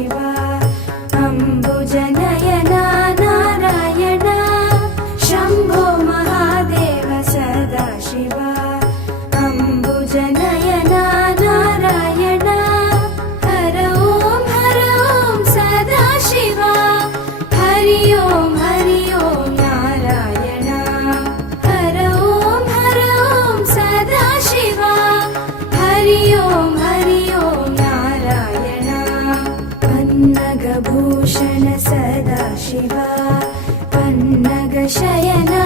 Sadashiva अम्बुजनयना Narayan Shambho Mahadev Sadashiva अम्बुजनयना Narayan हर ॐ Sadashiva Hari ॐ Narayan हर ॐ Sadashiva Hari ॐ Narayan पन्नगभूषण Sadashiva पन्नगशयना